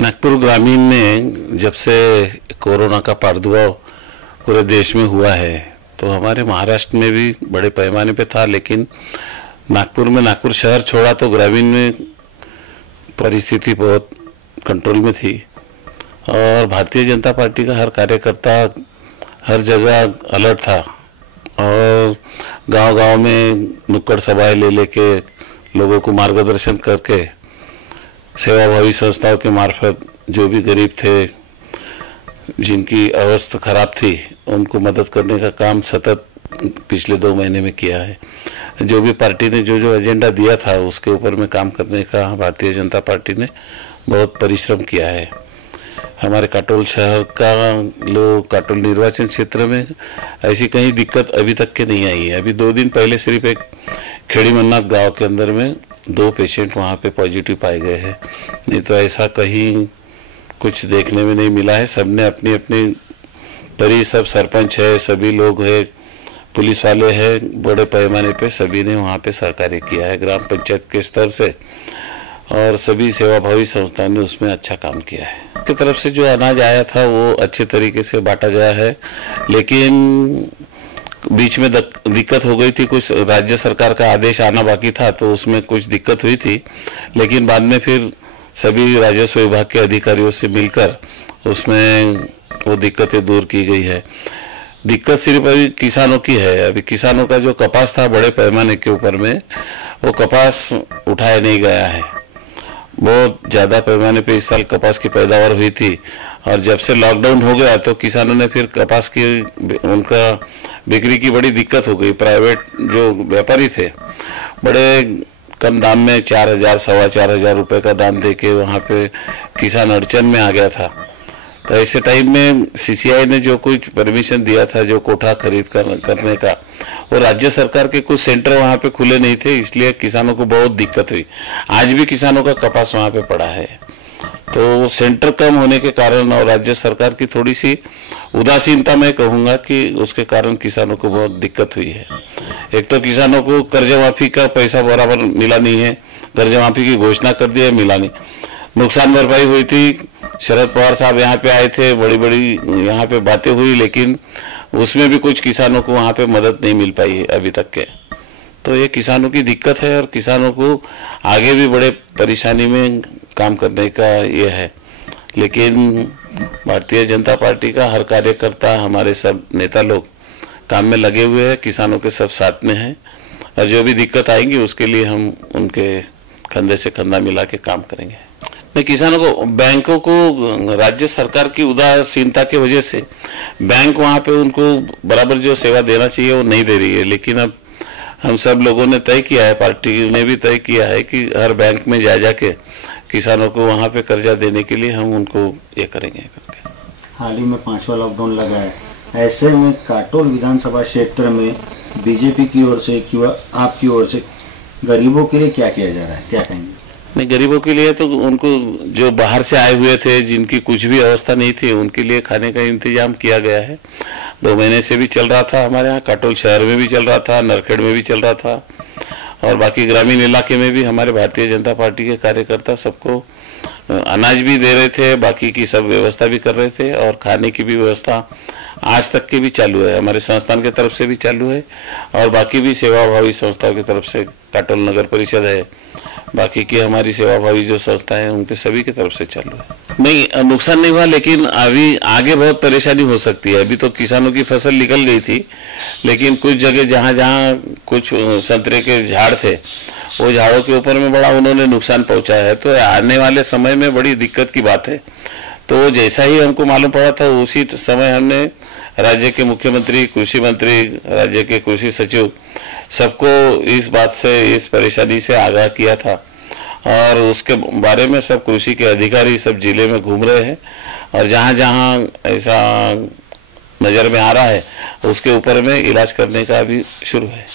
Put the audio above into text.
नागपुर ग्रामीण में जब से कोरोना का प्रादुर्भाव पूरे देश में हुआ है तो हमारे महाराष्ट्र में भी बड़े पैमाने पे था, लेकिन नागपुर शहर छोड़ा तो ग्रामीण में परिस्थिति बहुत कंट्रोल में थी। और भारतीय जनता पार्टी का हर कार्यकर्ता हर जगह अलर्ट था और गांव-गांव में नुक्कड़ सभाएं ले लेके लोगों को मार्गदर्शन करके सेवाभावी संस्थाओं के मार्फत जो भी गरीब थे, जिनकी अवस्था खराब थी, उनको मदद करने का काम सतत पिछले 2 महीने में किया है। जो भी पार्टी ने जो एजेंडा दिया था उसके ऊपर में काम करने का भारतीय जनता पार्टी ने बहुत परिश्रम किया है। हमारे काटोल शहर का काटोल निर्वाचन क्षेत्र में ऐसी कहीं दिक्कत अभी तक के नहीं आई है। अभी 2 दिन पहले सिर्फ एक खेड़ी मन्नाथ गांव के अंदर में 2 पेशेंट वहां पे पॉजिटिव पाए गए हैं, नहीं तो ऐसा कहीं कुछ देखने में नहीं मिला है। सबने अपनी अपनी सब सरपंच है, सभी लोग है, पुलिस वाले हैं, बड़े पैमाने पे सभी ने वहाँ पे सहकार्य किया है ग्राम पंचायत के स्तर से, और सभी सेवाभावी संस्थाओं ने उसमें अच्छा काम किया है। की तरफ से जो अनाज आया था वो अच्छे तरीके से बांटा गया है, लेकिन बीच में दिक्कत हो गई थी। कुछ राज्य सरकार का आदेश आना बाकी था तो उसमें कुछ दिक्कत हुई थी, लेकिन बाद में फिर सभी राजस्व विभाग के अधिकारियों से मिलकर उसमें वो दिक्कतें दूर की गई है। दिक्कत सिर्फ अभी किसानों की है। अभी किसानों का जो कपास था बड़े पैमाने के ऊपर में, वो कपास उठाया नहीं गया है। बहुत ज़्यादा पैमाने पे इस साल कपास की पैदावार हुई थी, और जब से लॉकडाउन हो गया तो किसानों ने फिर कपास की उनका बिक्री की बड़ी दिक्कत हो गई। प्राइवेट जो व्यापारी थे बड़े कम दाम में 4,000 सवा 4,000 रुपये का दाम देके वहाँ पे किसान अड़चन में आ गया था। तो ऐसे टाइम में सीसीआई ने जो कुछ परमिशन दिया था जो कोठा खरीद करने का, वो राज्य सरकार के कुछ सेंटर वहाँ पे खुले नहीं थे, इसलिए किसानों को बहुत दिक्कत हुई। आज भी किसानों का कपास वहाँ पे पड़ा है। तो सेंटर कम होने के कारण और राज्य सरकार की थोड़ी सी उदासीनता, मैं कहूँगा कि उसके कारण किसानों को बहुत दिक्कत हुई है। एक तो किसानों को कर्ज माफी का पैसा बराबर मिला नहीं है, कर्ज माफी की घोषणा कर दी है, मिला नहीं। नुकसान भरपाई हुई थी, शरद पवार साहब यहाँ पे आए थे, बड़ी बड़ी यहाँ पे बातें हुई, लेकिन उसमें भी कुछ किसानों को वहाँ पे मदद नहीं मिल पाई है अभी तक के। तो ये किसानों की दिक्कत है और किसानों को आगे भी बड़े परेशानी में काम करने का ये है। लेकिन भारतीय जनता पार्टी का हर कार्यकर्ता, हमारे सब नेता लोग काम में लगे हुए हैं, किसानों के सब साथ में हैं, और जो भी दिक्कत आएंगी उसके लिए हम उनके कंधे से कंधा मिला के काम करेंगे। नहीं, किसानों को, बैंकों को राज्य सरकार की उदासीनता की वजह से बैंक वहाँ पे उनको बराबर जो सेवा देना चाहिए वो नहीं दे रही है। लेकिन अब हम सब लोगों ने तय किया है, पार्टी ने भी तय किया है कि हर बैंक में जा जाके किसानों को वहाँ पे कर्जा देने के लिए हम उनको ये करेंगे करके। हाल ही में 5वां लॉकडाउन लगा है, ऐसे में काटोल विधानसभा क्षेत्र में बीजेपी की ओर से कि आपकी ओर से गरीबों के लिए क्या किया जा रहा है, क्या कहेंगे? नहीं, गरीबों के लिए तो उनको जो बाहर से आए हुए थे, जिनकी कुछ भी अवस्था नहीं थी, उनके लिए खाने का इंतजाम किया गया है। 2 महीने से भी चल रहा था, हमारे यहाँ काटोल शहर में भी चल रहा था, नरखेड़ में भी चल रहा था, और बाकी ग्रामीण इलाके में भी हमारे भारतीय जनता पार्टी के कार्यकर्ता सबको अनाज भी दे रहे थे, बाकी की सब व्यवस्था भी कर रहे थे, और खाने की भी व्यवस्था आज तक की भी चालू है, हमारे संस्थान की तरफ से भी चालू है, और बाकी भी सेवाभावी संस्थाओं की तरफ से, काटोल नगर परिषद है, बाकी की हमारी सेवाभावी जो संस्था है उनके सभी की तरफ से चालू है। नहीं, नुकसान नहीं हुआ, लेकिन अभी आगे बहुत परेशानी हो सकती है। अभी तो किसानों की फसल निकल गई थी, लेकिन कुछ जगह जहाँ जहाँ कुछ संतरे के झाड़ थे, वो झाड़ों के ऊपर में बड़ा उन्होंने नुकसान पहुँचाया है। तो आने वाले समय में बड़ी दिक्कत की बात है। तो जैसा ही हमको मालूम पड़ा था उसी समय हमने राज्य के मुख्यमंत्री, कृषि मंत्री, राज्य के कृषि सचिव सबको इस बात से, इस परेशानी से आगाह किया था, और उसके बारे में सब कृषि के अधिकारी सब जिले में घूम रहे हैं, और जहाँ जहाँ ऐसा नज़र में आ रहा है उसके ऊपर में इलाज करने का भी शुरू है।